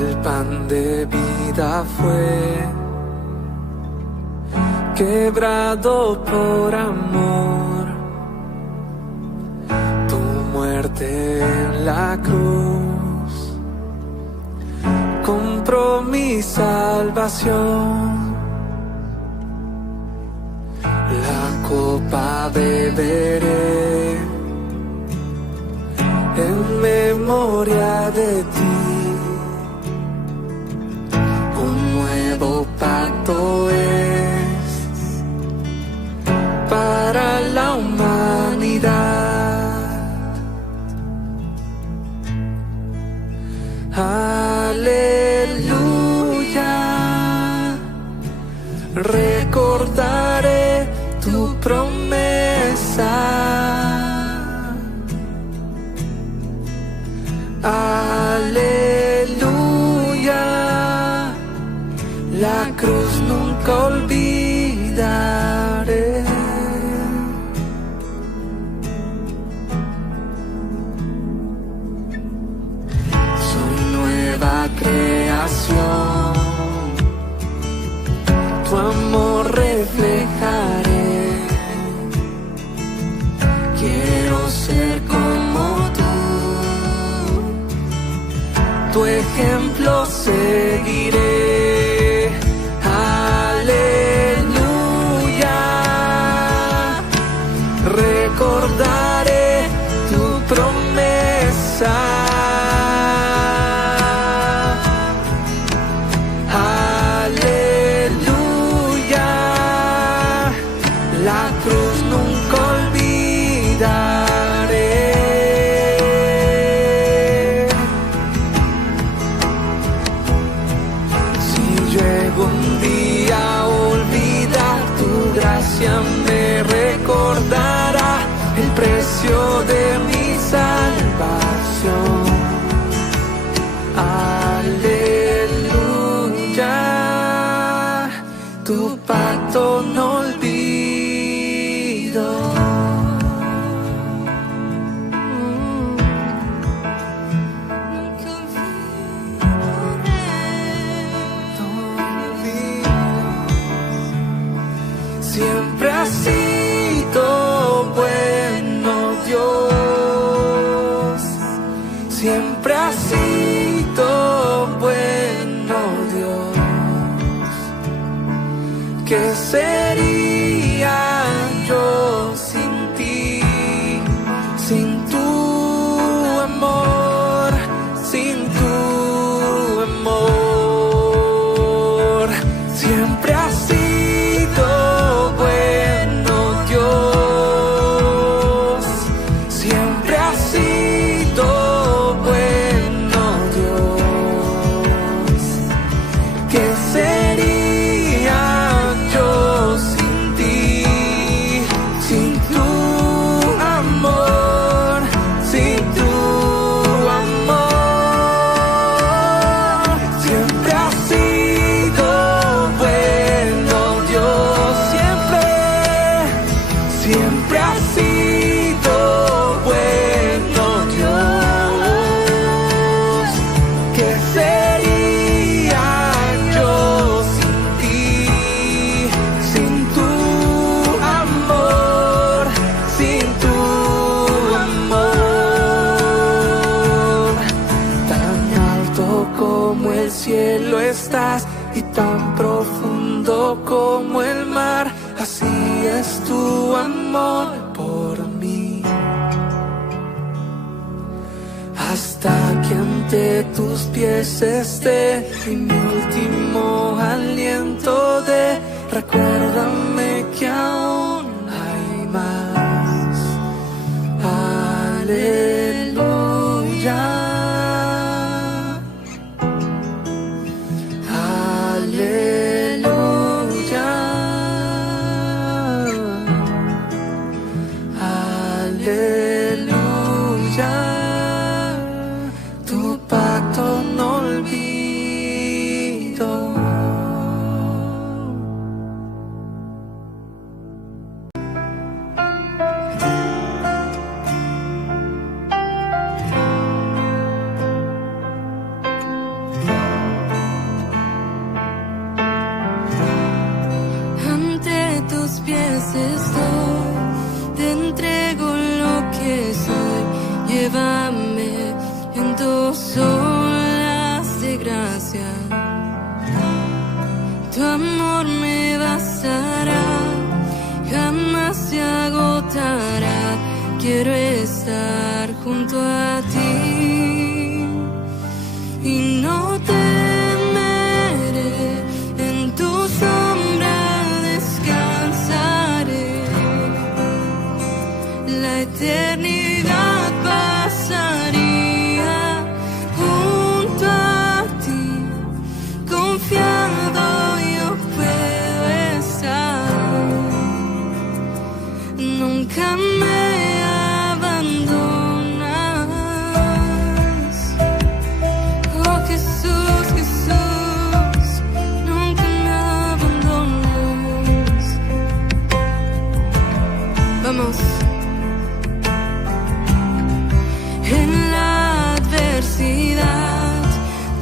El pan de vida fue quebrado por amor. Tu muerte en la cruz compró mi salvación. La copa beberé en memoria de ti. Un nuevo pacto es para la humanidad. Aleluya, recordaré tu promesa. Aleluya, la cruz nunca olvidaré. Soy nueva creación, tu amor reflejaré. Quiero ser como tú, tu ejemplo seguiré. Aleluya, recordaré tu promesa. Aleluya, la cruz nunca olvidaré. Si llego un día a olvidar, tu gracia me recordará el precio de mi salvación. Aleluya, tu pacto no olvido. Siempre has sido bueno, Dios. Siempre has sido bueno, Dios. ¿Qué sería yo sin ti? Sin tu amor, sin tu amor. Siempre has sido bueno, Dios. Siempre has sido bueno, Dios. ¿Qué sería yo sin ti? Sin tu amor, sin tu amor. Siempre has sido bueno, Dios. Siempre, siempre has sido bueno, Dios. ¿Qué sería yo sin ti? Sin tu amor, sin tu amor. Tan alto como el cielo estás y tan profundo como el mar. Así es tu amor por mí. Hasta que ante tus pies esté y mi último aliento de recuérdame que aún hay más. Aleluya, aleluya, aleluya, tu pacto no olvido. quiero estar junto a ti y no temeré, en tu sombra descansaré. La eternidad pasaría junto a ti, confiado yo puedo estar. Nunca me abandonas, oh Jesús, Jesús, nunca me abandonas. Vamos. En la adversidad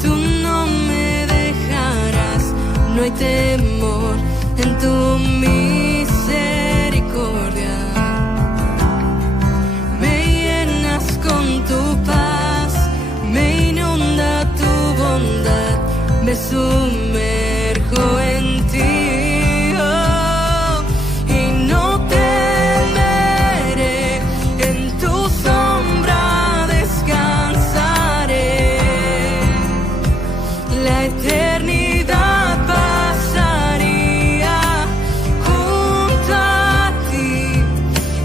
tú no me dejarás, no hay temor en tu misericordia. Me llenas con tu paz, me inunda tu bondad, me sumerjo en ti. Oh, y no temeré, en tu sombra descansaré. La eternidad pasaría junto a ti,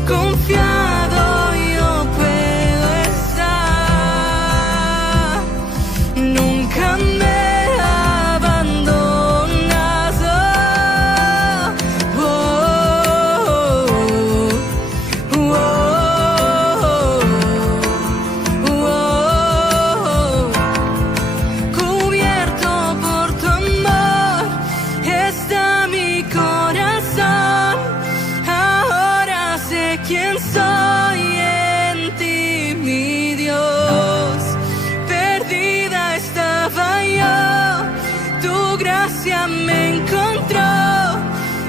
confiado yo puedo estar. Nunca me abandonas, oh, oh, oh, oh, oh. Cubierto por tu amor está mi corazón. Ahora sé quién soy en ti, mi Dios. Perdida estaba yo, tu gracia me encontró.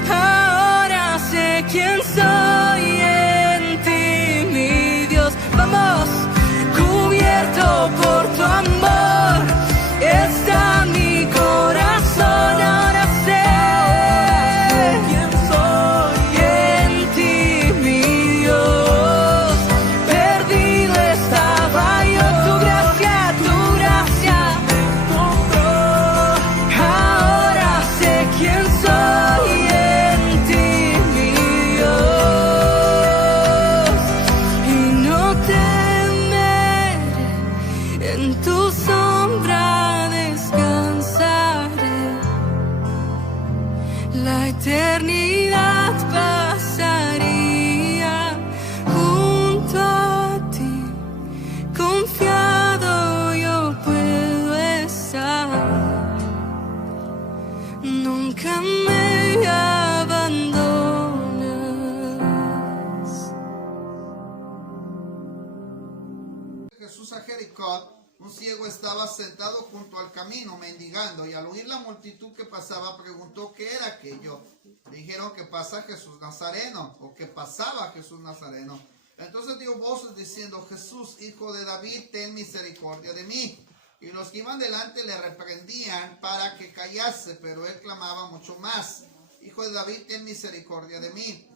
Ahora sé quién soy en ti, mi Dios. Vamos, cubierto por tu amor está mi corazón. Ahora sé quién soy en ti, mi Dios. Perdido estaba yo, tu gracia me encontró. Ahora sé quién soy en ti, mi Dios. Y no temeré, en tu sombra descansaré. La eternidad pasaría junto a ti, confiado yo puedo estar. Nunca me abandonas. Jesús a Jericó, un ciego estaba sentado junto al camino mendigando, y al oír la multitud que pasaba preguntó qué era aquello. Dijeron que pasa Jesús Nazareno, o que pasaba Jesús Nazareno. Entonces dio voces diciendo: Jesús, hijo de David, ten misericordia de mí. Y los que iban delante le reprendían para que callase, pero él clamaba mucho más: Hijo de David, ten misericordia de mí.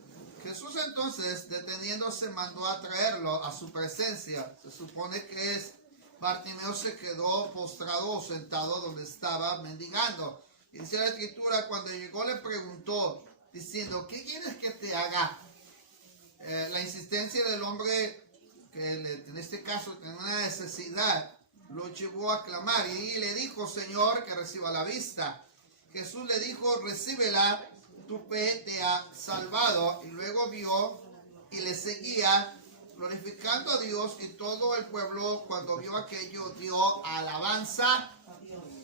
Jesús entonces, deteniéndose, mandó a traerlo a su presencia. Se supone que Bartimeo se quedó postrado o sentado donde estaba mendigando. Y dice la escritura, cuando llegó le preguntó, diciendo: ¿qué quieres que te haga? La insistencia del hombre, que en este caso tenía una necesidad, lo llevó a clamar y le dijo: Señor, que reciba la vista. Jesús le dijo: recíbela, tu fe te ha salvado. Y luego vio y le seguía, glorificando a Dios, y todo el pueblo, cuando vio aquello, dio alabanza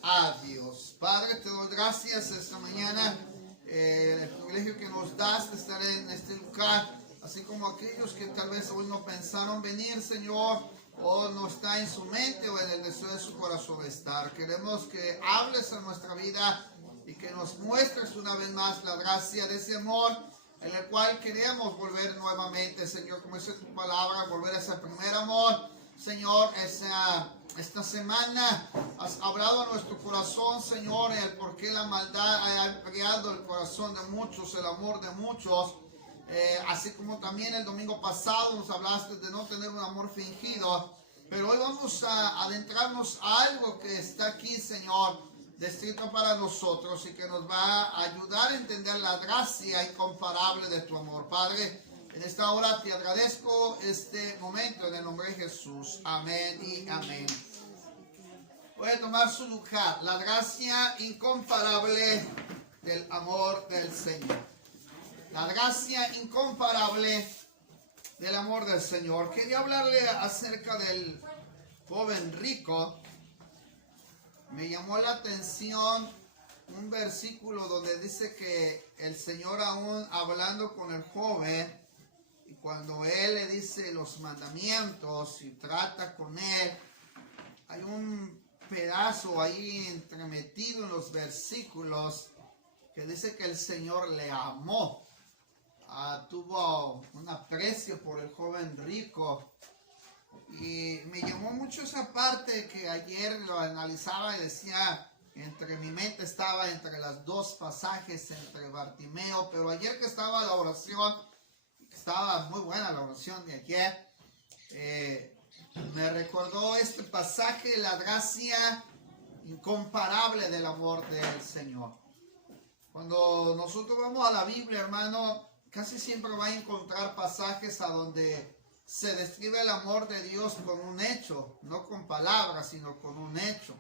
a Dios. Padre, te doy gracias esta mañana, el privilegio que nos das de estar en este lugar, así como aquellos que tal vez hoy no pensaron venir, Señor, o no está en su mente o en el deseo de su corazón estar. Queremos que hables a nuestra vida y que nos muestres una vez más la gracia de ese amor en el cual queremos volver nuevamente, Señor, como dice tu palabra, volver a ese primer amor. Señor, esta semana has hablado a nuestro corazón, Señor, el por qué la maldad ha enfriado el corazón de muchos, el amor de muchos. así como también el domingo pasado nos hablaste de no tener un amor fingido. Pero hoy vamos a adentrarnos a algo que está aquí, Señor, descrito para nosotros y que nos va a ayudar a entender la gracia incomparable de tu amor. Padre, en esta hora te agradezco este momento en el nombre de Jesús. Amén y amén. Voy a tomar su lugar, la gracia incomparable del amor del Señor. La gracia incomparable del amor del Señor. Quería hablarle acerca del joven rico. Me llamó la atención un versículo donde dice que el Señor, aún hablando con el joven, y cuando él le dice los mandamientos y trata con él, hay un pedazo ahí entremetido en los versículos que dice que el Señor le amó. Tuvo un aprecio por el joven rico. Y me llamó mucho esa parte que ayer lo analizaba y decía, entre mi mente estaba entre las dos pasajes, entre Bartimeo, pero ayer que estaba la oración, estaba muy buena la oración de ayer, me recordó este pasaje, la gracia incomparable del amor del Señor. Cuando nosotros vamos a la Biblia, hermano, casi siempre va a encontrar pasajes a donde se describe el amor de Dios con un hecho, no con palabras, sino con un hecho.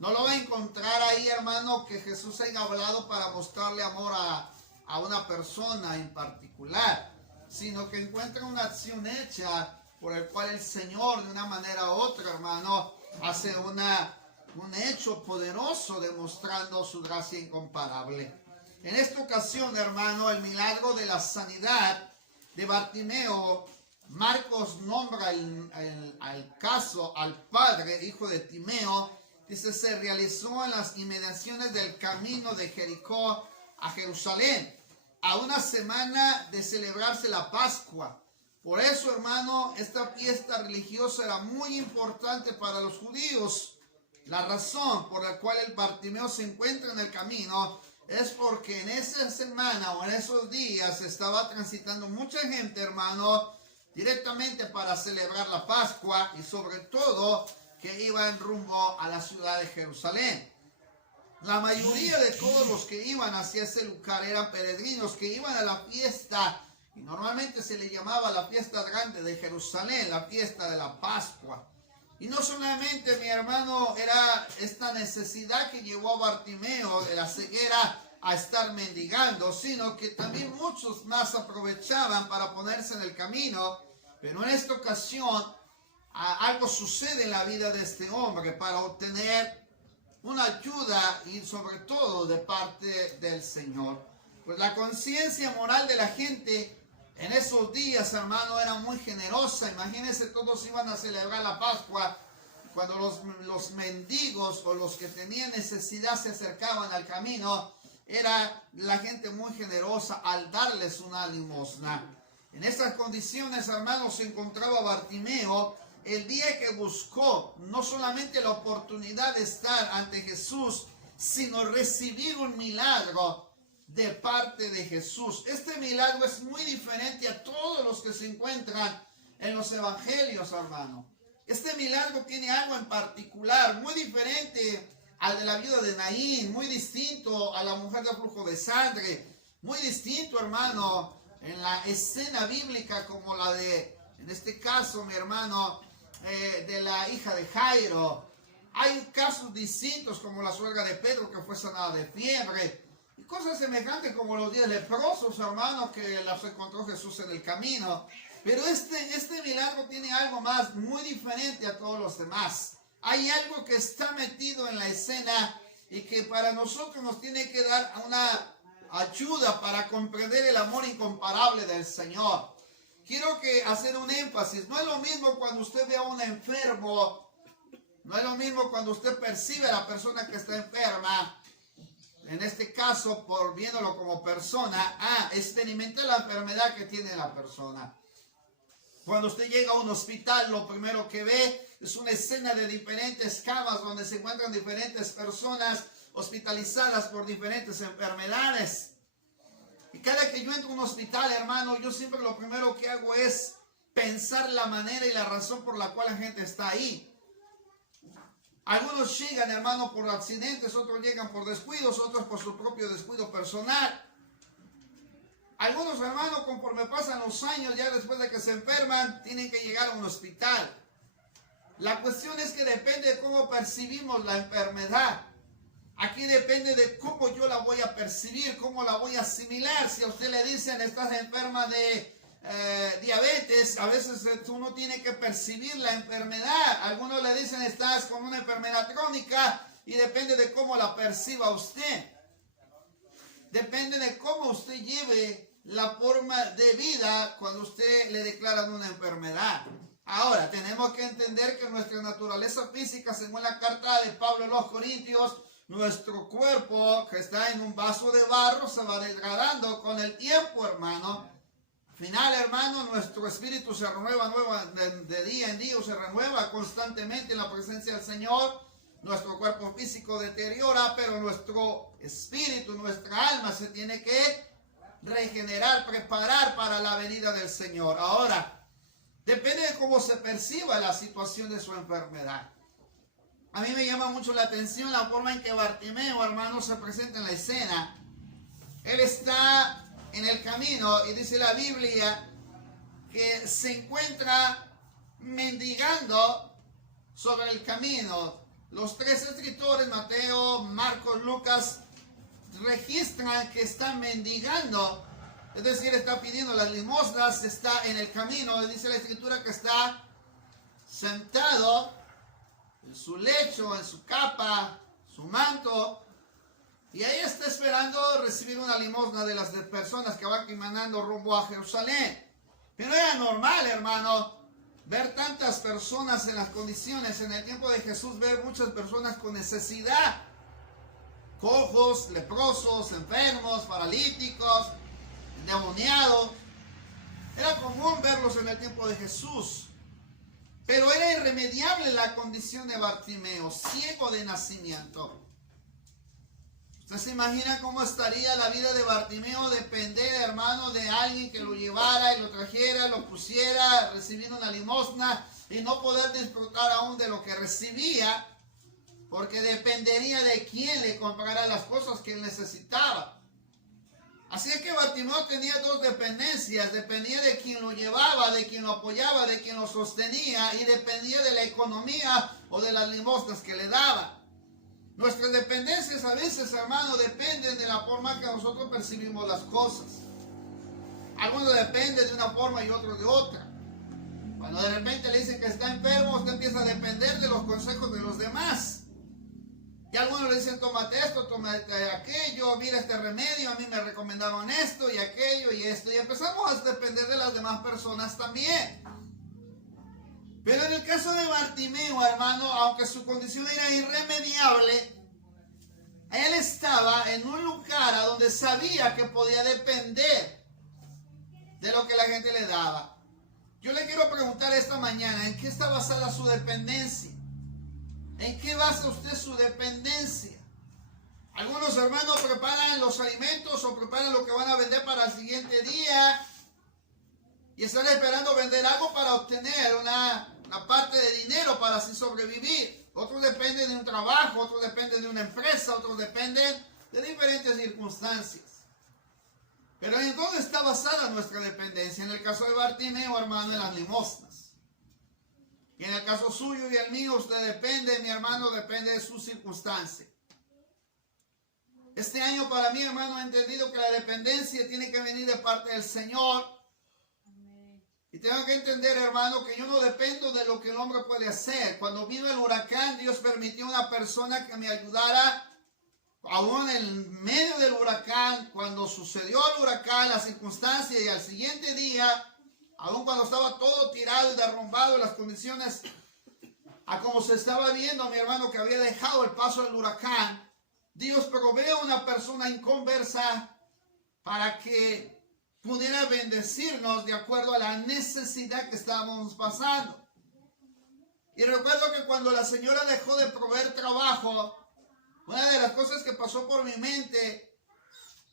No lo va a encontrar ahí, hermano, que Jesús haya hablado para mostrarle amor a una persona en particular, sino que encuentra una acción hecha por el cual el Señor, de una manera u otra, hermano, hace un hecho poderoso demostrando su gracia incomparable. En esta ocasión, hermano, el milagro de la sanidad de Bartimeo, Marcos nombra al caso al padre, hijo de Timeo, dice, se realizó en las inmediaciones del camino de Jericó a Jerusalén, a una semana de celebrarse la Pascua. Por eso, hermano, esta fiesta religiosa era muy importante para los judíos. La razón por la cual el Bartimeo se encuentra en el camino es porque en esa semana o en esos días estaba transitando mucha gente, hermano, directamente para celebrar la Pascua y sobre todo que iban rumbo a la ciudad de Jerusalén. La mayoría de todos los que iban hacia ese lugar eran peregrinos que iban a la fiesta, y normalmente se le llamaba la fiesta grande de Jerusalén, la fiesta de la Pascua. Y no solamente, mi hermano, era esta necesidad que llevó a Bartimeo de la ceguera a estar mendigando, sino que también muchos más aprovechaban para ponerse en el camino. Pero en esta ocasión algo sucede en la vida de este hombre para obtener una ayuda y sobre todo de parte del Señor. Pues la conciencia moral de la gente en esos días, hermano, era muy generosa. Imagínense, todos iban a celebrar la Pascua. Cuando los mendigos o los que tenían necesidad se acercaban al camino, era la gente muy generosa al darles una limosna. En estas condiciones, hermanos, se encontraba Bartimeo el día que buscó no solamente la oportunidad de estar ante Jesús, sino recibir un milagro de parte de Jesús. Este milagro es muy diferente a todos los que se encuentran en los evangelios, hermano. Este milagro tiene algo en particular, muy diferente al de la viuda de Naín, muy distinto a la mujer de flujo de sangre, muy distinto, hermano, en la escena bíblica como la de, en este caso, mi hermano, de la hija de Jairo. Hay casos distintos como la suegra de Pedro que fue sanada de fiebre. Y cosas semejantes como los 10 leprosos, hermanos, que las encontró Jesús en el camino. Pero este milagro tiene algo más muy diferente a todos los demás. Hay algo que está metido en la escena y que para nosotros nos tiene que dar una ayuda para comprender el amor incomparable del Señor. Quiero hacer un énfasis. No es lo mismo cuando usted ve a un enfermo. No es lo mismo cuando usted percibe a la persona que está enferma. En este caso, por viéndolo como persona, experimenta la enfermedad que tiene la persona. Cuando usted llega a un hospital, lo primero que ve es una escena de diferentes camas donde se encuentran diferentes personas hospitalizadas por diferentes enfermedades. Y cada que yo entro a un hospital, hermano, yo siempre lo primero que hago es pensar la manera y la razón por la cual la gente está ahí. Algunos llegan, hermano, por accidentes, otros llegan por descuidos, otros por su propio descuido personal. Algunos, hermanos, conforme pasan los años, ya después de que se enferman, tienen que llegar a un hospital. La cuestión es que depende de cómo percibimos la enfermedad. Aquí depende de cómo yo la voy a percibir, cómo la voy a asimilar. Si a usted le dicen, estás enferma de diabetes, a veces uno tiene que percibir la enfermedad. Algunos le dicen, estás con una enfermedad crónica, y depende de cómo la perciba usted. Depende de cómo usted lleve la forma de vida cuando usted le declaran una enfermedad. Ahora, tenemos que entender que nuestra naturaleza física, según la carta de Pablo a los Corintios, nuestro cuerpo, que está en un vaso de barro, se va degradando con el tiempo, hermano. Al final, hermano, nuestro espíritu se renueva de día en día, se renueva constantemente en la presencia del Señor. Nuestro cuerpo físico deteriora, pero nuestro espíritu, nuestra alma se tiene que regenerar, preparar para la venida del Señor. Ahora, depende de cómo se perciba la situación de su enfermedad. A mí me llama mucho la atención la forma en que Bartimeo, hermano, se presenta en la escena. Él está en el camino y dice la Biblia que se encuentra mendigando sobre el camino. Los tres escritores, Mateo, Marcos, Lucas, registran que está mendigando, es decir, está pidiendo las limosnas, está en el camino. Dice la escritura que está sentado en su lecho, en su capa, su manto, y ahí está esperando recibir una limosna de las personas que van caminando rumbo a Jerusalén. Pero era normal, hermano, ver tantas personas en las condiciones, en el tiempo de Jesús, ver muchas personas con necesidad, cojos, leprosos, enfermos, paralíticos, endemoniados. Era común verlos en el tiempo de Jesús. Pero era irremediable la condición de Bartimeo, ciego de nacimiento. ¿Usted se imagina cómo estaría la vida de Bartimeo? Depender, hermano, de alguien que lo llevara y lo trajera, lo pusiera, recibir una limosna y no poder disfrutar aún de lo que recibía, porque dependería de quién le comprara las cosas que él necesitaba. Así es que Bartimeo tenía dos dependencias: dependía de quien lo llevaba, de quien lo apoyaba, de quien lo sostenía, y dependía de la economía o de las limosnas que le daba. Nuestras dependencias a veces, hermano, dependen de la forma que nosotros percibimos las cosas. Algunos dependen de una forma y otros de otra. Cuando de repente le dicen que está enfermo, usted empieza a depender de los consejos de los demás. Y algunos le dicen, tómate esto, tómate aquello, mira este remedio, a mí me recomendaron esto y aquello y esto. Y empezamos a depender de las demás personas también. Pero en el caso de Bartimeo, hermano, aunque su condición era irremediable, él estaba en un lugar a donde sabía que podía depender de lo que la gente le daba. Yo le quiero preguntar esta mañana, ¿en qué está basada su dependencia? ¿En qué basa usted su dependencia? Algunos hermanos preparan los alimentos o preparan lo que van a vender para el siguiente día y están esperando vender algo para obtener una parte de dinero para así sobrevivir. Otros dependen de un trabajo, otros dependen de una empresa, otros dependen de diferentes circunstancias. Pero ¿en dónde está basada nuestra dependencia? En el caso de Bartimeo, hermano, en las limosnas. Y en el caso suyo y el mío, usted depende, mi hermano, depende de su circunstancia. Este año para mí, hermano, he entendido que la dependencia tiene que venir de parte del Señor. Y tengo que entender, hermano, que yo no dependo de lo que el hombre puede hacer. Cuando vino el huracán, Dios permitió a una persona que me ayudara, aún en medio del huracán, cuando sucedió el huracán, la circunstancia, y al siguiente día, aún cuando estaba todo tirado y derrumbado, las condiciones a como se estaba viendo, mi hermano, que había dejado el paso del huracán, Dios provee una persona inconversa para que pudiera bendecirnos de acuerdo a la necesidad que estábamos pasando. Y recuerdo que cuando la señora dejó de proveer trabajo, una de las cosas que pasó por mi mente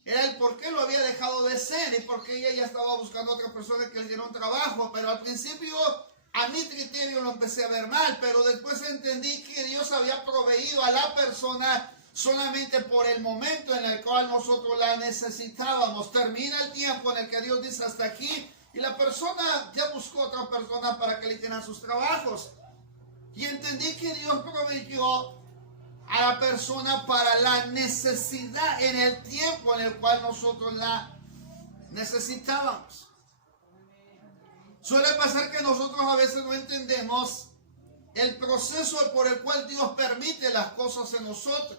era el por qué lo había dejado de ser y por qué ella ya estaba buscando a otra persona que le diera un trabajo. Pero al principio, a mi criterio, lo empecé a ver mal, pero después entendí que Dios había proveído a la persona solamente por el momento en el cual nosotros la necesitábamos. Termina el tiempo en el que Dios dice hasta aquí y la persona ya buscó otra persona para que le hicieran sus trabajos. Y entendí que Dios proveyó a la persona para la necesidad en el tiempo en el cual nosotros la necesitábamos. Suele pasar que nosotros a veces no entendemos el proceso por el cual Dios permite las cosas en nosotros.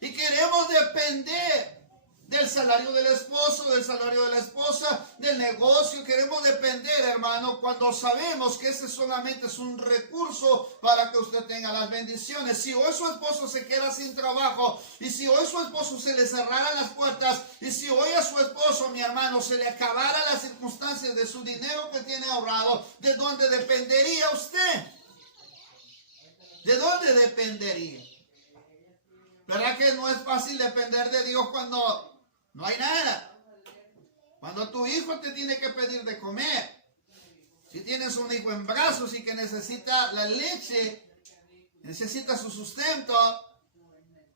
Y queremos depender del salario del esposo, del salario de la esposa, del negocio. Queremos depender, hermano, cuando sabemos que ese solamente es un recurso para que usted tenga las bendiciones. Si hoy su esposo se queda sin trabajo, y si hoy su esposo se le cerraran las puertas, y si hoy a su esposo, mi hermano, se le acabara las circunstancias de su dinero que tiene ahorrado, ¿de dónde dependería usted? ¿De dónde dependería? ¿Verdad que no es fácil depender de Dios cuando no hay nada? Cuando tu hijo te tiene que pedir de comer, si tienes un hijo en brazos y que necesita la leche, necesita su sustento,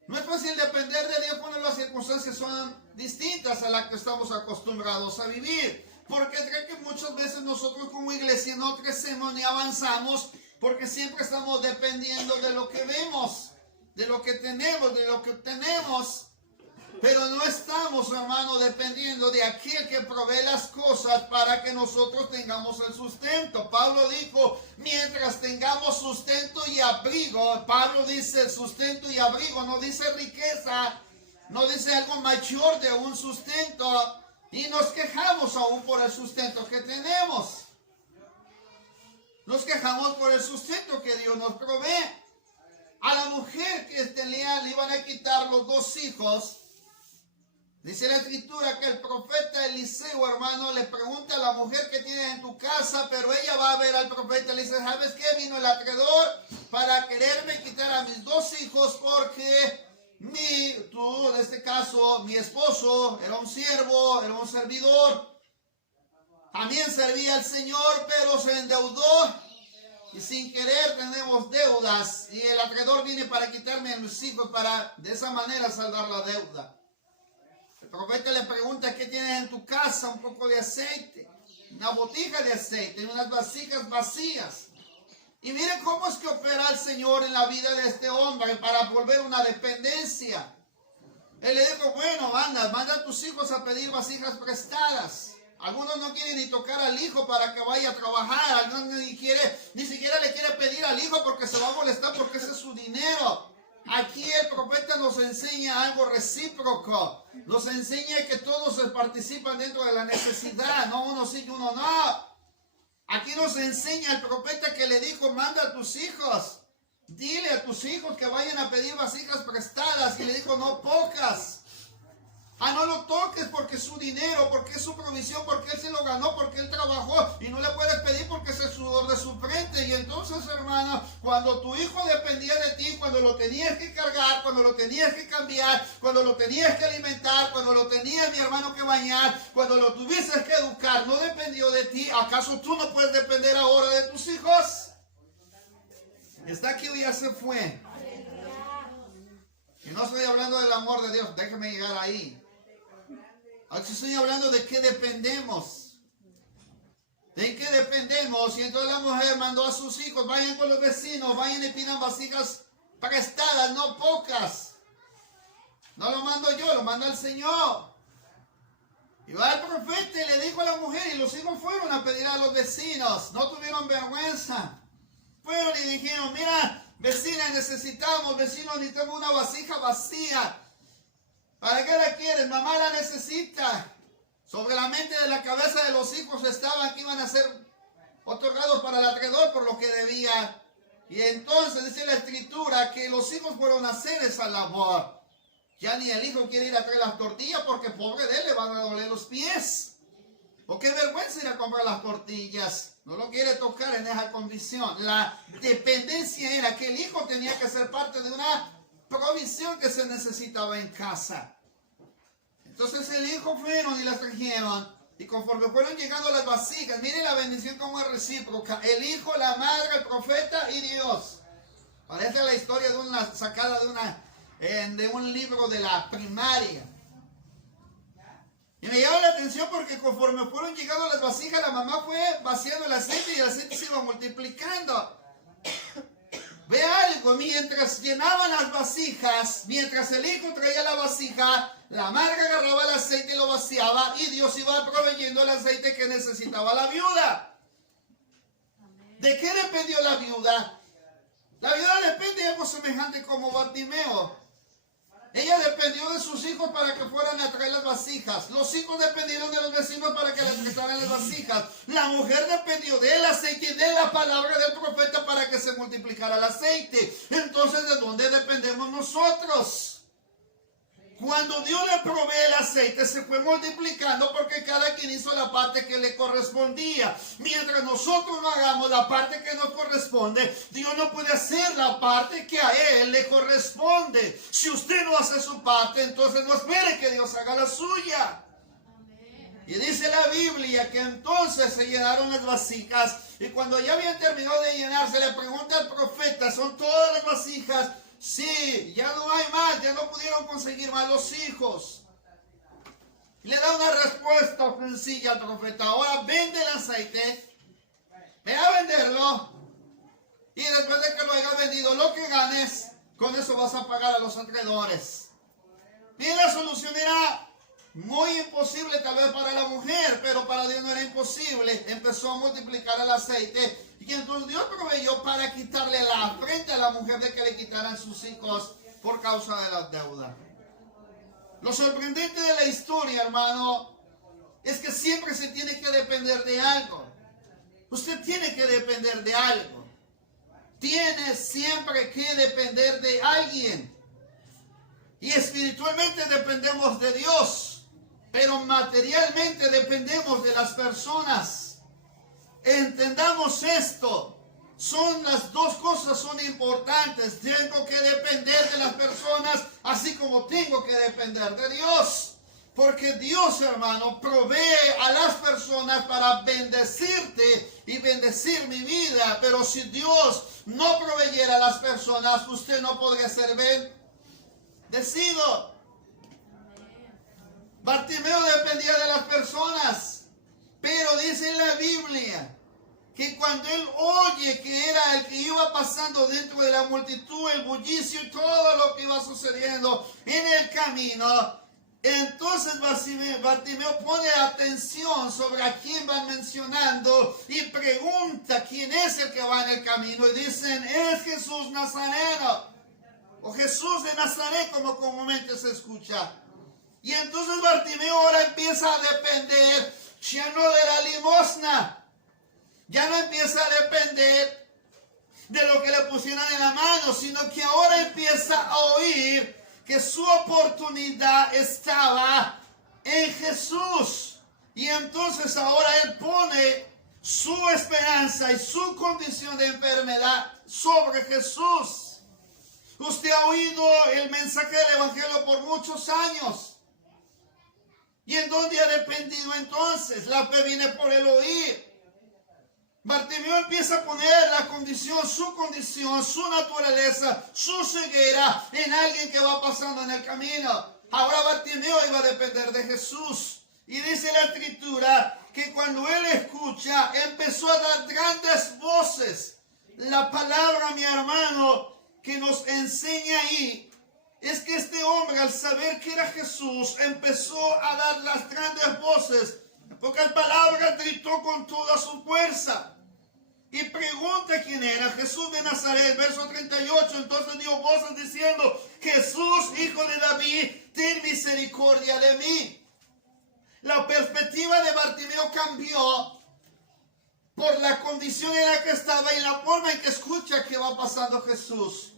no es fácil depender de Dios cuando las circunstancias son distintas a las que estamos acostumbrados a vivir. Porque creo que muchas veces nosotros como iglesia no crecemos ni avanzamos porque siempre estamos dependiendo de lo que vemos, de lo que tenemos, de lo que obtenemos. Pero no estamos, hermano, dependiendo de aquel que provee las cosas para que nosotros tengamos el sustento. Pablo dijo, mientras tengamos sustento y abrigo. Pablo dice sustento y abrigo, no dice riqueza, no dice algo mayor de un sustento. Y nos quejamos aún por el sustento que tenemos. Nos quejamos por el sustento que Dios nos provee. A la mujer que le iban a quitar los 2 hijos, dice la escritura que el profeta Eliseo, hermano, le pregunta a la mujer que tienes en tu casa, pero ella va a ver al profeta y le dice, ¿sabes qué? Vino el acreedor para quererme quitar a mis 2 hijos porque en este caso, mi esposo era un siervo, era un servidor. También servía al Señor, pero se endeudó. Y sin querer tenemos deudas. Y el acreedor viene para quitarme a mis hijos para de esa manera saldar la deuda. El profeta le pregunta, ¿qué tienes en tu casa? Un poco de aceite, una botija de aceite y unas vasijas vacías. Y miren cómo es que opera el Señor en la vida de este hombre para volver una dependencia. Él le dijo, bueno, manda a tus hijos a pedir vasijas prestadas. Algunos no quieren ni tocar al hijo para que vaya a trabajar. Algunos ni siquiera le quiere pedir al hijo porque se va a molestar porque ese es su dinero. Aquí el profeta nos enseña algo recíproco. Nos enseña que todos participan dentro de la necesidad. No uno sí y uno no. Aquí nos enseña el profeta que le dijo, manda a tus hijos. Dile a tus hijos que vayan a pedir vasijas prestadas. Y le dijo, no pocas. No lo toques porque es su dinero, porque es su provisión, porque él se lo ganó, porque él trabajó. Y no le puedes pedir porque es el sudor de su frente. Y entonces, hermano, cuando tu hijo dependía de ti, cuando lo tenías que cargar, cuando lo tenías que cambiar, cuando lo tenías que alimentar, cuando lo tenías, mi hermano, que bañar, cuando lo tuvieses que educar, no dependió de ti. ¿Acaso tú no puedes depender ahora de tus hijos? Está aquí o ya se fue. Y no estoy hablando del amor de Dios, déjeme llegar ahí. Aquí estoy hablando de qué dependemos. ¿De qué dependemos? Y entonces la mujer mandó a sus hijos, vayan con los vecinos, vayan y pidan vasijas prestadas, no pocas. No lo mando yo, lo manda el Señor. Y va el profeta y le dijo a la mujer, y los hijos fueron a pedir a los vecinos, no tuvieron vergüenza. Fueron y dijeron, mira, vecina, vecinos, necesitamos una vasija vacía. ¿Para qué la quieres? Mamá la necesita. Sobre la mente de la cabeza de los hijos estaban que iban a ser otorgados para el acreedor por lo que debía. Y entonces dice la escritura que los hijos fueron a hacer esa labor. Ya ni el hijo quiere ir a traer las tortillas porque pobre de él le van a doler los pies. O qué vergüenza ir a comprar las tortillas. No lo quiere tocar en esa condición. La dependencia era que el hijo tenía que ser parte de una provisión que se necesitaba en casa. Entonces el hijo fueron y las trajeron. Y conforme fueron llegando las vasijas, miren la bendición como es recíproca. El hijo, la madre, el profeta y Dios. Parece la historia de una sacada de un libro de la primaria. Y me llama la atención porque conforme fueron llegando las vasijas, la mamá fue vaciando el aceite y el aceite se iba multiplicando. Ve algo, mientras llenaban las vasijas, mientras el hijo traía la vasija, la madre agarraba el aceite y lo vaciaba y Dios iba proveyendo el aceite que necesitaba la viuda. ¿De qué dependió la viuda? La viuda depende de algo semejante como Bartimeo. Ella dependió de sus hijos para que fueran a traer las vasijas. Los hijos dependieron de los vecinos para que les prestaran las vasijas. La mujer dependió del aceite y de la palabra del profeta para que se multiplicara el aceite. Entonces, ¿de dónde dependemos nosotros? Cuando Dios le provee el aceite, se fue multiplicando porque cada quien hizo la parte que le correspondía. Mientras nosotros no hagamos la parte que nos corresponde, Dios no puede hacer la parte que a Él le corresponde. Si usted no hace su parte, entonces no espere que Dios haga la suya. Y dice la Biblia que entonces se llenaron las vasijas y cuando ya habían terminado de llenarse, le pregunta al profeta, ¿son todas las vasijas? Sí, ya no hay más, ya no pudieron conseguir más los hijos. Y le da una respuesta sencilla al profeta. Ahora vende el aceite, ve a venderlo y después de que lo haya vendido, lo que ganes, con eso vas a pagar a los acreedores. Y la solución era muy imposible tal vez para la mujer, pero para Dios no era imposible. Empezó a multiplicar el aceite y entonces Dios proveyó para quitarle la frente a la mujer de que le quitaran sus hijos por causa de las deudas. Lo sorprendente de la historia, hermano, es que siempre se tiene que depender de algo. Usted tiene que depender de algo. Tiene siempre que depender de alguien. Y espiritualmente dependemos de Dios, pero materialmente dependemos de las personas. Entendamos esto. Son las dos cosas, son importantes. Tengo que depender de las personas, así como tengo que depender de Dios. Porque Dios, hermano, provee a las personas para bendecirte y bendecir mi vida. Pero si Dios no proveyera a las personas, usted no podría ser bendecido. Bartimeo dependía de las personas, pero dice en la Biblia que cuando él oye que era el que iba pasando dentro de la multitud, el bullicio y todo lo que iba sucediendo en el camino, entonces Bartimeo pone atención sobre a quién van mencionando y pregunta quién es el que va en el camino y dicen, es Jesús Nazareno o Jesús de Nazaret, como comúnmente se escucha. Y entonces Bartimeo ahora empieza a depender ya no de la limosna, ya no empieza a depender de lo que le pusieran en la mano, sino que ahora empieza a oír que su oportunidad estaba en Jesús. Y entonces ahora él pone su esperanza y su condición de enfermedad sobre Jesús. Usted ha oído el mensaje del Evangelio por muchos años. ¿Y en dónde ha dependido entonces? La fe viene por el oír. Bartimeo empieza a poner la condición, su naturaleza, su ceguera en alguien que va pasando en el camino. Ahora Bartimeo iba a depender de Jesús. Y dice la Escritura que cuando él escucha, empezó a dar grandes voces. La palabra, mi hermano, que nos enseña ahí, es que este hombre, al saber que era Jesús, empezó a dar las grandes voces. En pocas palabras, gritó con toda su fuerza. Y pregunta quién era, Jesús de Nazaret, verso 38. Entonces dio voces diciendo, Jesús, hijo de David, ten misericordia de mí. La perspectiva de Bartimeo cambió por la condición en la que estaba y la forma en que escucha que va pasando Jesús.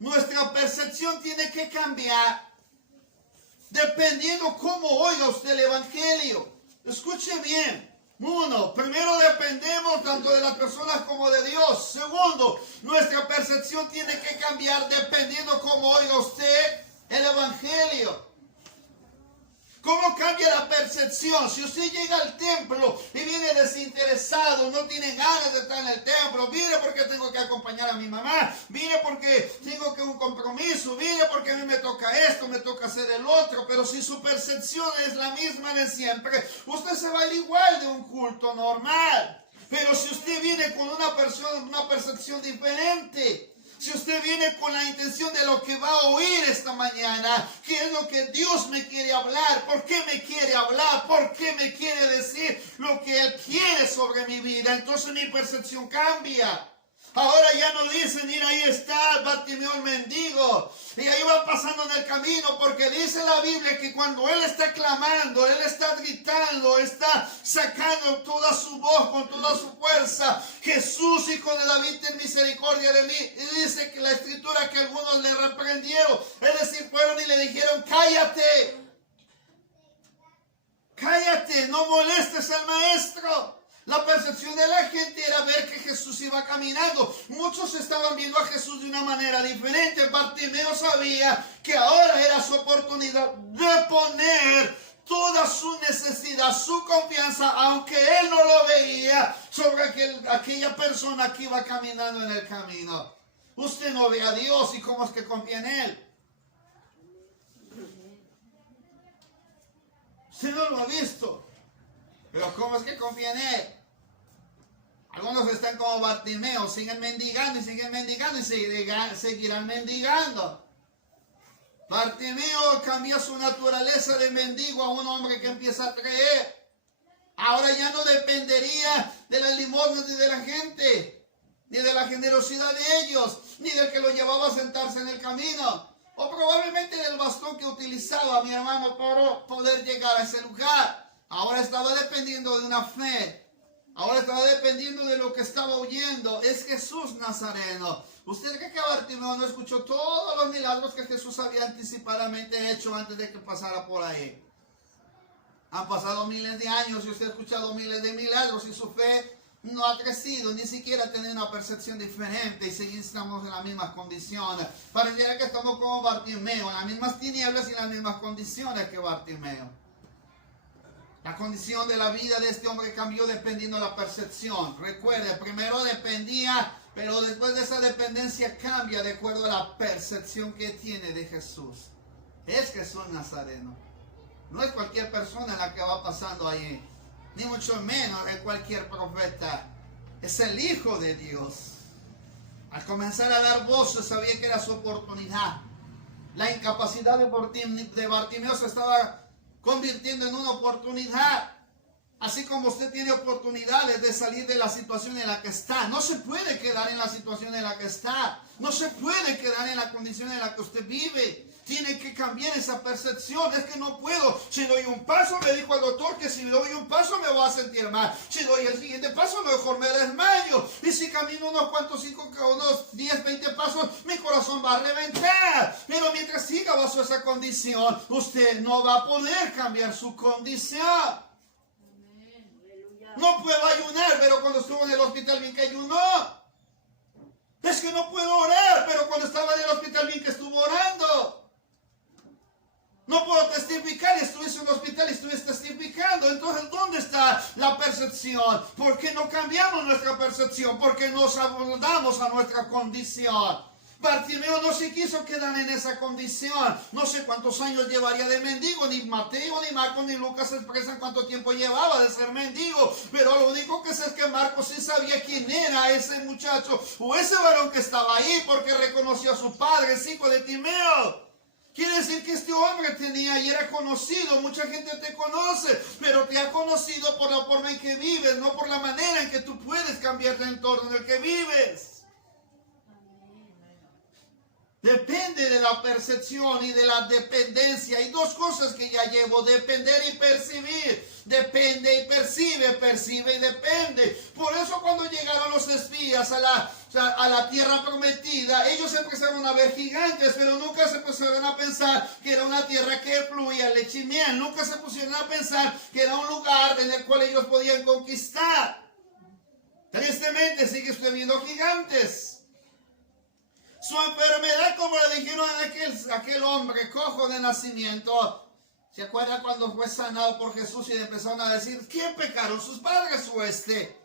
Nuestra percepción tiene que cambiar dependiendo cómo oiga usted el Evangelio. Escuche bien. Uno, primero dependemos tanto de las personas como de Dios. Segundo, nuestra percepción tiene que cambiar dependiendo cómo oiga usted el Evangelio. ¿Cómo cambia la percepción. Si usted llega al templo y viene desinteresado, no tiene ganas de estar en el templo, viene porque tengo que acompañar a mi mamá, viene porque tengo que un compromiso, viene porque a mí me toca esto, me toca hacer el otro, pero si su percepción es la misma de siempre, usted se va a ir igual de un culto normal. Pero si usted viene con una percepción diferente, si usted viene con la intención de lo que va a oír esta mañana, qué es lo que Dios me quiere hablar, por qué me quiere hablar, por qué me quiere decir lo que Él quiere sobre mi vida, entonces mi percepción cambia. Ahora ya no dicen, mira, ahí está Bartimeo el mendigo, y ahí va pasando en el camino, porque dice la Biblia que cuando él está clamando, él está gritando, está sacando toda su voz con toda su fuerza, Jesús, Hijo de David, ten misericordia de mí. Y dice que la escritura que algunos le reprendieron, es decir, fueron y le dijeron, cállate, cállate, no molestes al maestro. La percepción de la gente era ver que Jesús iba caminando. Muchos estaban viendo a Jesús de una manera diferente. Bartimeo sabía que ahora era su oportunidad de poner toda su necesidad, su confianza, aunque él no lo veía, sobre aquella persona que iba caminando en el camino. Usted no ve a Dios, y cómo es que confía en Él. Usted no lo ha visto, pero cómo es que confía en Él. Algunos están como Bartimeo, siguen mendigando y seguirán mendigando. Bartimeo cambió su naturaleza de mendigo a un hombre que empieza a creer. Ahora ya no dependería de las limosnas ni de la gente, ni de la generosidad de ellos, ni del que lo llevaba a sentarse en el camino, o probablemente del bastón que utilizaba mi hermano para poder llegar a ese lugar. Ahora estaba dependiendo de una fe. Ahora estaba dependiendo de lo que estaba oyendo. Es Jesús Nazareno. ¿Usted cree que Bartimeo no escuchó todos los milagros que Jesús había anticipadamente hecho antes de que pasara por ahí? Han pasado miles de años y usted ha escuchado miles de milagros y su fe no ha crecido, ni siquiera tiene una percepción diferente y seguimos estamos en las mismas condiciones. Pareciera que estamos como Bartimeo, en las mismas tinieblas y en las mismas condiciones que Bartimeo. La condición de la vida de este hombre cambió dependiendo de la percepción. Recuerde, primero dependía, pero después de esa dependencia cambia de acuerdo a la percepción que tiene de Jesús. Es Jesús Nazareno. No es cualquier persona la que va pasando ahí, ni mucho menos es cualquier profeta. Es el Hijo de Dios. Al comenzar a dar voces sabía que era su oportunidad. La incapacidad de Bartimeo se estaba convirtiendo en una oportunidad. Así como usted tiene oportunidades de salir de la situación en la que está, no se puede quedar en la situación en la que está, no se puede quedar en la condición en la que usted vive. Tiene que cambiar esa percepción. Es que no puedo. Si doy un paso, me dijo el doctor que si doy un paso me voy a sentir mal. Si doy el siguiente paso, mejor me desmayo. Y si camino unos 10, 20 pasos, mi corazón va a reventar. Pero mientras siga bajo esa condición, usted no va a poder cambiar su condición. No puedo ayunar, pero cuando estuvo en el hospital bien que ayunó. Es que no puedo orar, pero cuando estaba en el hospital bien que estuvo orando. No puedo testificar y estuviste en un hospital y estuviste testificando. Entonces, ¿dónde está la percepción? ¿Por qué no cambiamos nuestra percepción? ¿Por qué nos abordamos a nuestra condición? Bartimeo no se quiso quedar en esa condición. No sé cuántos años llevaría de mendigo. Ni Mateo, ni Marcos, ni Lucas expresan cuánto tiempo llevaba de ser mendigo. Pero lo único que sé es que Marcos sí sabía quién era ese muchacho o ese varón que estaba ahí, porque reconoció a su padre, es hijo de Timeo. Quiere decir que este hombre tenía y era conocido. Mucha gente te conoce, pero te ha conocido por la forma en que vives, no por la manera en que tú puedes cambiar el entorno en el que vives. Depende de la percepción y de la dependencia. Hay dos cosas que ya llevo: depender y percibir. Depende y percibe, percibe y depende. Por eso cuando llegaron los espías a la tierra prometida, ellos empezaron a ver gigantes, pero nunca se pusieron a pensar que era una tierra que fluía leche y miel. Nunca se pusieron a pensar que era un lugar en el cual ellos podían conquistar. Tristemente sigue usted viendo gigantes. Su enfermedad, como le dijeron a aquel hombre cojo de nacimiento, ¿Se acuerdan cuando fue sanado por Jesús y le empezaron a decir, ¿quién pecaron, sus padres o este?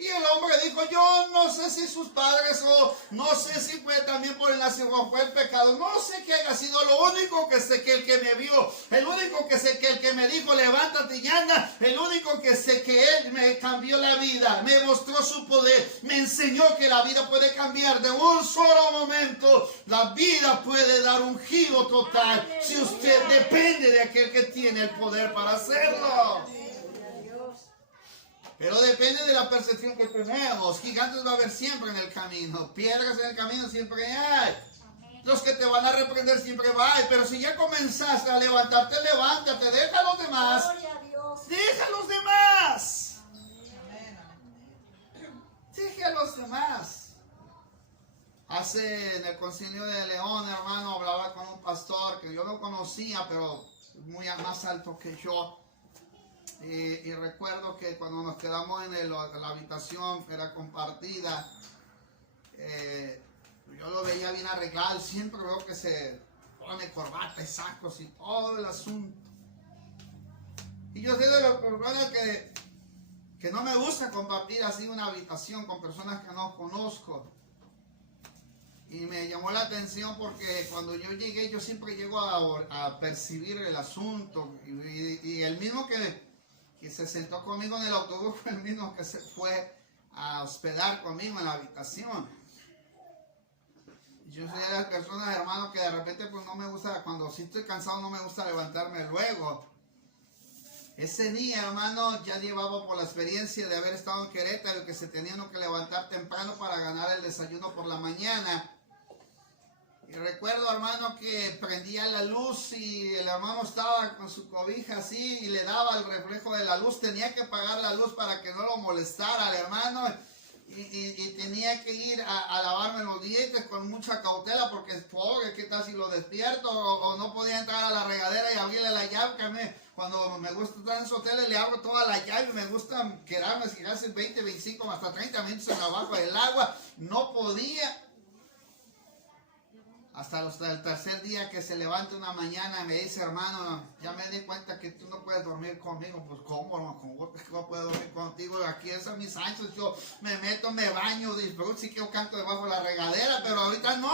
Y el hombre dijo, yo no sé si sus padres o no sé si fue también por el nacimiento, fue el pecado. No sé qué haya sido, lo único que sé que el que me vio, el único que sé que el que me dijo, levántate y anda, el único que sé que él me cambió la vida, me mostró su poder, me enseñó que la vida puede cambiar de un solo momento. La vida puede dar un giro total si usted depende de aquel que tiene el poder para hacerlo. Pero depende de la percepción que tenemos. Gigantes va a haber siempre en el camino. Piedras en el camino siempre hay. Los que te van a reprender siempre va. Pero si ya comenzaste a levantarte, levántate. Deja a los demás. Deja a los demás. Deja a los demás. Hace en el concilio de León, hermano, hablaba con un pastor que yo no conocía, pero muy más alto que yo. Y recuerdo que cuando nos quedamos en la habitación, era compartida, yo lo veía bien arreglado. Siempre veo que se pone corbata y sacos y todo el asunto. Y yo soy de las personas que no me gusta compartir así una habitación con personas que no conozco. Y me llamó la atención porque cuando yo llegué, yo siempre llego a percibir el asunto. Y el mismo que se sentó conmigo en el autobús fue el mismo que se fue a hospedar conmigo en la habitación. Yo soy de las personas, hermano, que de repente pues no me gusta, cuando sí estoy cansado no me gusta levantarme luego. Ese día, hermano, ya llevaba por la experiencia de haber estado en Querétaro, que se tenía uno que levantar temprano para ganar el desayuno por la mañana. Y recuerdo, hermano, que prendía la luz y el hermano estaba con su cobija así y le daba el reflejo de la luz. Tenía que apagar la luz para que no lo molestara al hermano. Y tenía que ir a lavarme los dientes con mucha cautela porque es pobre, ¿qué tal si lo despierto? O no podía entrar a la regadera y abrirle la llave, que cuando me gusta estar en esos hoteles le abro toda la llave, me gusta quedarme, si hace 20, 25, hasta 30 minutos abajo del agua. No podía. Hasta el tercer día que se levanta una mañana me dice, hermano, ya me di cuenta que tú no puedes dormir conmigo. Pues ¿cómo, hermano? ¿Cómo puedo dormir contigo? Aquí es a mis anchos, yo me meto, me baño, disfruto, sí que yo canto debajo de la regadera, pero ahorita no.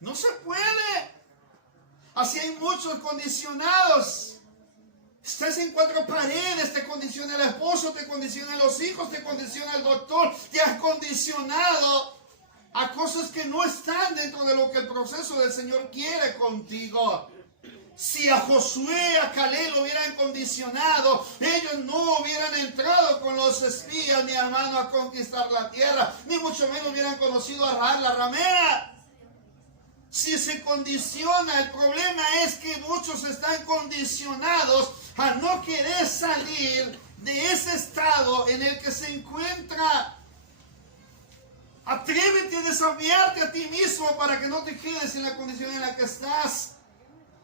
No se puede. Así hay muchos condicionados. Estás en cuatro paredes, te condiciona el esposo, te condiciona los hijos, te condiciona el doctor, te has condicionado a cosas que no están dentro de lo que el proceso del Señor quiere contigo. Si a Josué, a Caleb lo hubieran condicionado, ellos no hubieran entrado con los espías, ni hermano, a conquistar la tierra, ni mucho menos hubieran conocido a Rahab la ramera. Si se condiciona, el problema es que muchos están condicionados a no querer salir de ese estado en el que se encuentra. Atrévete a desafiarte a ti mismo para que no te quedes en la condición en la que estás.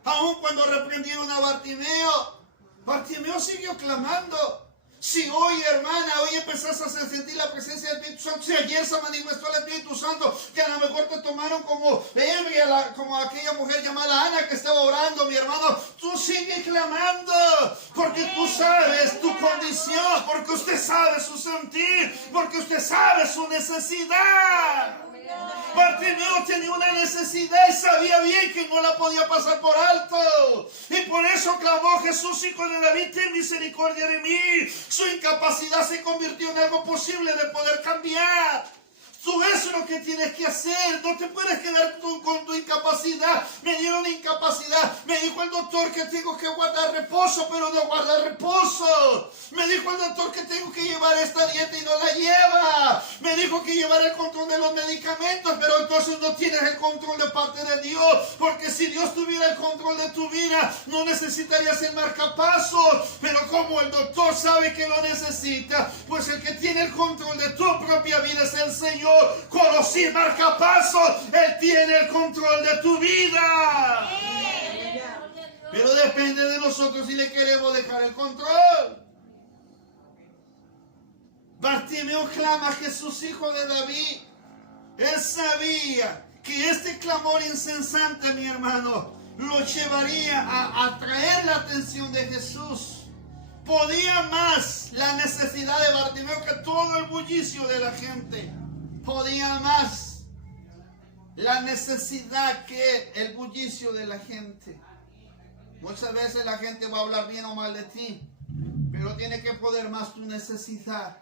Aun cuando reprendieron a Bartimeo, Bartimeo siguió clamando. Si hoy, hermana, hoy empezás a sentir la presencia del Espíritu Santo, si ayer se manifestó el Espíritu Santo, que a lo mejor te tomaron como ebria, como aquella mujer llamada Ana que estaba orando, mi hermano, tú sigue clamando, porque tú sabes tu condición, porque usted sabe su sentir, porque usted sabe su necesidad. Bartimeo tenía una necesidad y sabía bien que no la podía pasar por alto. Y por eso clamó: Jesús, Hijo de David, ten misericordia de mí. Su incapacidad se convirtió en algo posible de poder cambiar. Tú eso es lo que tienes que hacer. No te puedes quedar con tu incapacidad. Me dieron incapacidad. Me dijo el doctor que tengo que guardar reposo, pero no guarda reposo. Me dijo el doctor que tengo que llevar esta dieta y no la lleva. Me dijo que llevar el control de los medicamentos, pero entonces no tienes el control de parte de Dios. Porque si Dios tuviera el control de tu vida, no necesitarías el marcapasos. Pero como el doctor sabe que lo necesita, pues el que tiene el control de tu propia vida es el Señor. Con los sin marcapasos, Él tiene el control de tu vida. Pero depende de nosotros si le queremos dejar el control. Bartimeo clama: Jesús, Hijo de David. Él sabía que este clamor incesante, mi hermano, lo llevaría a atraer la atención de Jesús. Podía más la necesidad de Bartimeo que todo el bullicio de la gente. Podía más la necesidad que el bullicio de la gente. Muchas veces la gente va a hablar bien o mal de ti, pero tiene que poder más tu necesidad.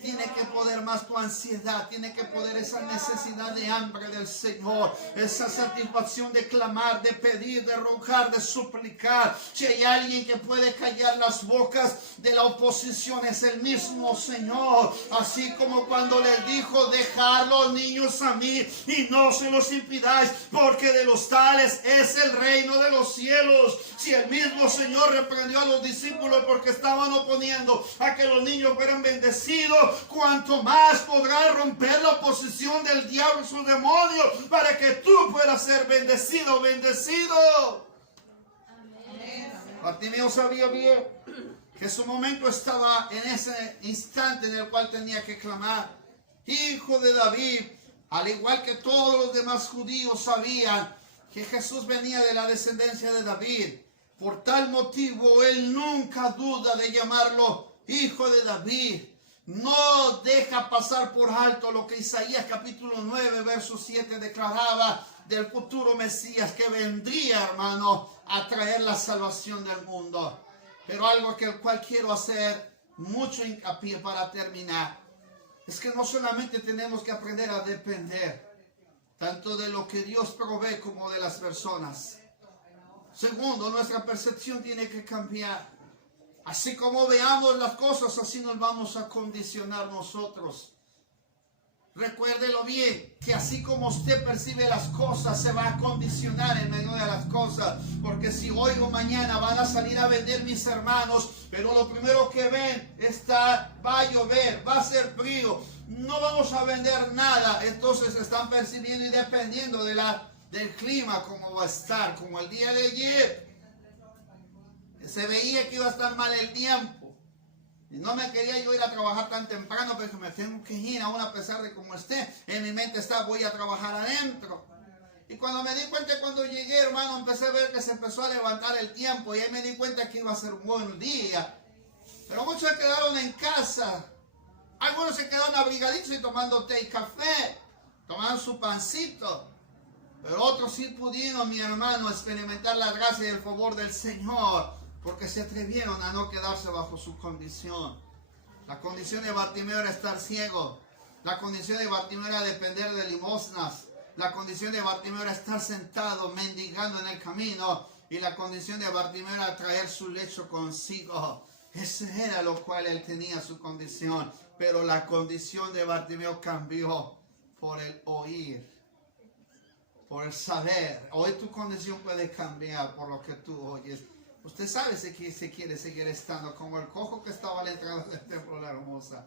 Tiene que poder más tu ansiedad, tiene que poder esa necesidad de hambre del Señor, esa satisfacción de clamar, de pedir, de rogar, de suplicar. Si hay alguien que puede callar las bocas de la oposición, es el mismo Señor. Así como cuando les dijo, dejad los niños a mí y no se los impidáis, porque de los tales es el reino de los cielos. Si el mismo Señor reprendió a los discípulos porque estaban oponiendo a que los niños fueran bendecidos, cuanto más podrá romper la oposición del diablo y sus demonios para que tú puedas ser bendecido, bendecido. Bartimeo sabía bien que su momento estaba en ese instante en el cual tenía que clamar. Hijo de David, al igual que todos los demás judíos sabían que Jesús venía de la descendencia de David. Por tal motivo, él nunca duda de llamarlo Hijo de David. No deja pasar por alto lo que Isaías capítulo 9, verso 7 declaraba del futuro Mesías que vendría, hermano, a traer la salvación del mundo. Pero algo que el cual quiero hacer mucho hincapié para terminar, es que no solamente tenemos que aprender a depender tanto de lo que Dios provee como de las personas. Segundo, nuestra percepción tiene que cambiar. Así como veamos las cosas, así nos vamos a condicionar nosotros. Recuérdelo bien, que así como usted percibe las cosas, se va a condicionar en medio de las cosas. Porque si hoy o mañana van a salir a vender mis hermanos, pero lo primero que ven va a llover, va a ser frío, no vamos a vender nada. Entonces están percibiendo y dependiendo del clima, cómo va a estar, como el día de ayer. Se veía que iba a estar mal el tiempo. Y no me quería yo ir a trabajar tan temprano porque me tengo que ir aún a pesar de cómo esté. En mi mente está, voy a trabajar adentro. Y cuando me di cuenta, cuando llegué, hermano, empecé a ver que se empezó a levantar el tiempo. Y ahí me di cuenta que iba a ser un buen día. Pero muchos se quedaron en casa. Algunos se quedaron abrigaditos y tomando té y café. Tomando su pancito. Pero otros sí pudieron, mi hermano, experimentar la gracia y el favor del Señor. Porque se atrevieron a no quedarse bajo su condición. La condición de Bartimeo era estar ciego. La condición de Bartimeo era depender de limosnas. La condición de Bartimeo era estar sentado, mendigando en el camino. Y la condición de Bartimeo era traer su lecho consigo. Ese era lo cual él tenía, su condición. Pero la condición de Bartimeo cambió por el oír. Por el saber. Hoy tu condición puede cambiar por lo que tú oyes. Usted sabe si se quiere seguir estando como el cojo que estaba a la entrada del templo de la hermosa.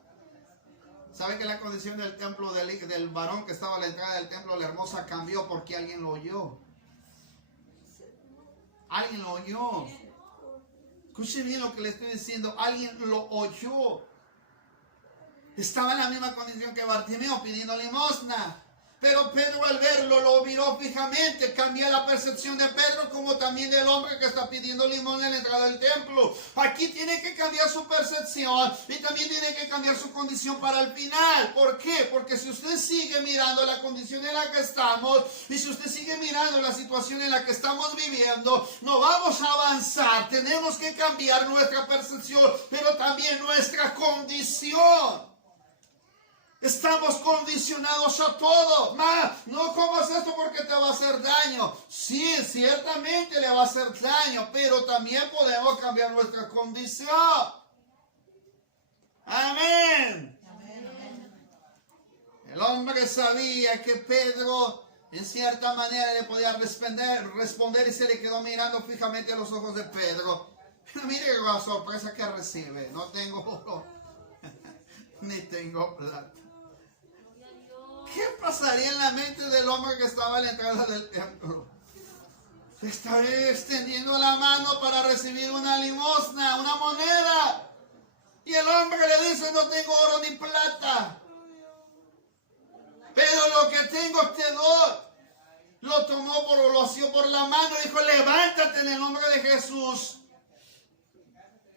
¿Sabe que la condición del templo del varón que estaba a la entrada del templo de la hermosa cambió porque alguien lo oyó? Alguien lo oyó. Escuche bien lo que le estoy diciendo. Alguien lo oyó. Estaba en la misma condición que Bartimeo pidiendo limosna. Pero Pedro al verlo lo miró fijamente, cambia la percepción de Pedro como también del hombre que está pidiendo limosna en la entrada del templo. Aquí tiene que cambiar su percepción y también tiene que cambiar su condición para el final. ¿Por qué? Porque si usted sigue mirando la condición en la que estamos y si usted sigue mirando la situación en la que estamos viviendo, no vamos a avanzar. Tenemos que cambiar nuestra percepción, pero también nuestra condición. Estamos condicionados a todo. No comas esto porque te va a hacer daño. Sí, ciertamente le va a hacer daño, pero también podemos cambiar nuestra condición. Amén. El hombre sabía que Pedro en cierta manera le podía responder y se le quedó mirando fijamente a los ojos de Pedro. Pero mire la sorpresa que recibe. No tengo oro, ni tengo plata. ¿Qué pasaría en la mente del hombre que estaba a la entrada del templo? Estaba extendiendo la mano para recibir una limosna, una moneda. Y el hombre le dice, no tengo oro ni plata, pero lo que tengo te doy. lo tomó, lo asió por la mano y dijo, levántate en el nombre de Jesús.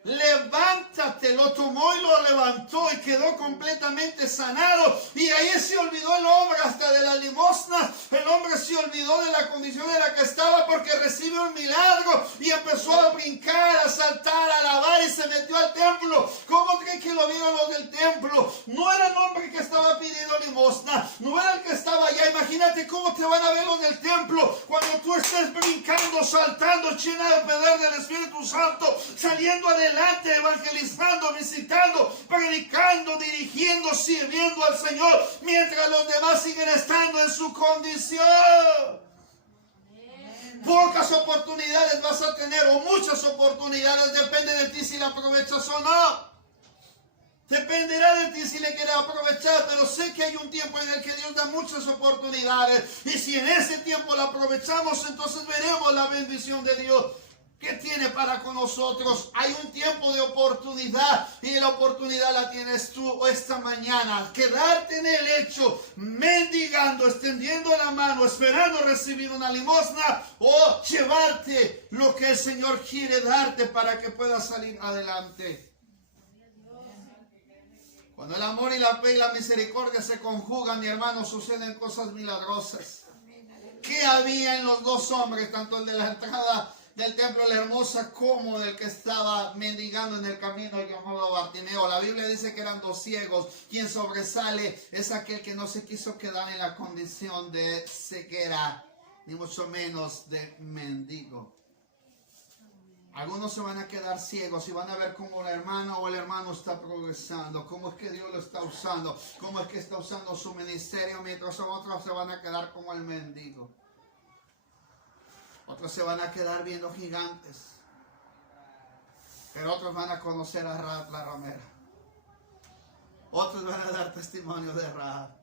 Levántate, lo tomó y lo levantó y quedó completamente sanado. Y ahí se olvidó el hombre hasta de la limosna. El hombre se olvidó de la condición en la que estaba porque recibe un milagro y empezó a brincar, a saltar, a alabar y se metió al templo. ¿Cómo creen que lo vieron los del templo? No era el hombre que estaba pidiendo limosna, no era el que estaba allá. Imagínate cómo te van a ver los del templo cuando tú estés brincando, saltando, llena de poder del Espíritu Santo, saliendo adelante, evangelizando, visitando, predicando, dirigiendo, sirviendo al Señor, mientras los demás siguen estando en su condición. Pocas oportunidades vas a tener, o muchas oportunidades, depende de ti si la aprovechas o no. Dependerá de ti si le quieres aprovechar, pero sé que hay un tiempo en el que Dios da muchas oportunidades, y si en ese tiempo la aprovechamos, entonces veremos la bendición de Dios que tiene para con nosotros. Hay un tiempo de oportunidad y la oportunidad la tienes tú esta mañana. Quedarte en el lecho, mendigando, extendiendo la mano, esperando recibir una limosna, o llevarte lo que el Señor quiere darte para que puedas salir adelante. Cuando el amor y la fe y la misericordia se conjugan, mi hermano, suceden cosas milagrosas. ¿Qué había en los dos hombres, tanto el de la entrada del templo la hermosa como del que estaba mendigando en el camino llamado Bartimeo? La Biblia dice que eran dos ciegos. Quien sobresale es aquel que no se quiso quedar en la condición de ceguera, ni mucho menos de mendigo. Algunos se van a quedar ciegos y van a ver cómo la hermana o el hermano está progresando, cómo es que Dios lo está usando, cómo es que está usando su ministerio, mientras otros se van a quedar como el mendigo. Otros se van a quedar viendo gigantes, pero otros van a conocer a Rahab la ramera. Otros van a dar testimonio de Rahab.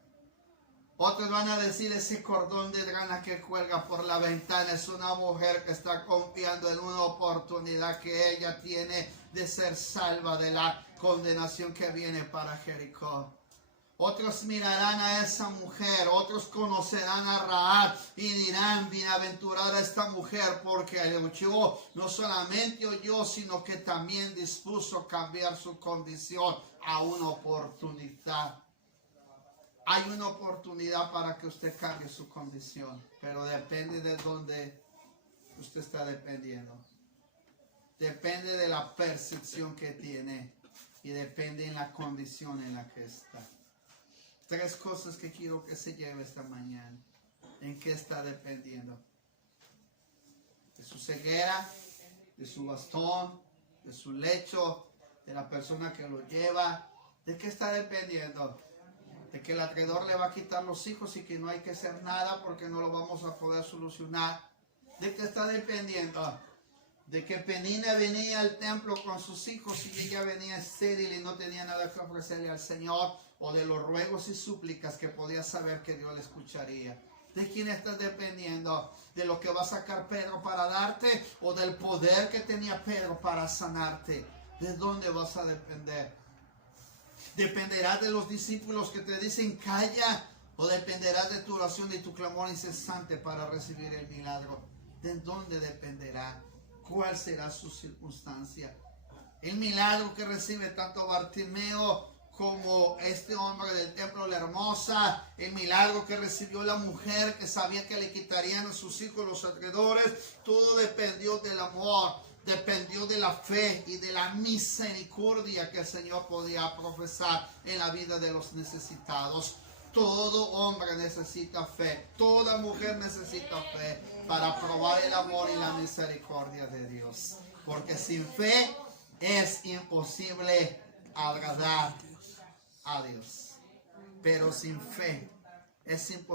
Otros van a decir, ese cordón de grana que cuelga por la ventana es una mujer que está confiando en una oportunidad que ella tiene de ser salva de la condenación que viene para Jericó. Otros mirarán a esa mujer, otros conocerán a Rahab y dirán, bienaventurada esta mujer, porque oyó, no solamente oyó, sino que también dispuso cambiar su condición a una oportunidad. Hay una oportunidad para que usted cambie su condición, pero depende de dónde usted está dependiendo. Depende de la percepción que tiene y depende en la condición en la que está. Tres cosas que quiero que se lleve esta mañana. ¿En qué está dependiendo? De su ceguera, de su bastón, de su lecho, de la persona que lo lleva. ¿De qué está dependiendo? De que el acreedor le va a quitar los hijos y que no hay que hacer nada porque no lo vamos a poder solucionar. ¿De qué está dependiendo? De que Penina venía al templo con sus hijos y ella venía estéril y no tenía nada que ofrecerle al Señor, o de los ruegos y súplicas que podía saber que Dios le escucharía. ¿De quién estás dependiendo? ¿De lo que va a sacar Pedro para darte, o del poder que tenía Pedro para sanarte? ¿De dónde vas a depender? ¿Dependerás de los discípulos que te dicen calla, o dependerás de tu oración y tu clamor incesante para recibir el milagro? ¿De dónde dependerá? ¿Cuál será su circunstancia? El milagro que recibe tanto Bartimeo como este hombre del templo, la hermosa, el milagro que recibió la mujer que sabía que le quitarían a sus hijos los acreedores, todo dependió del amor, dependió de la fe y de la misericordia que el Señor podía profesar en la vida de los necesitados. Todo hombre necesita fe, toda mujer necesita fe para probar el amor y la misericordia de Dios. Porque sin fe es imposible agradar a Dios. Pero sin fe es imposible.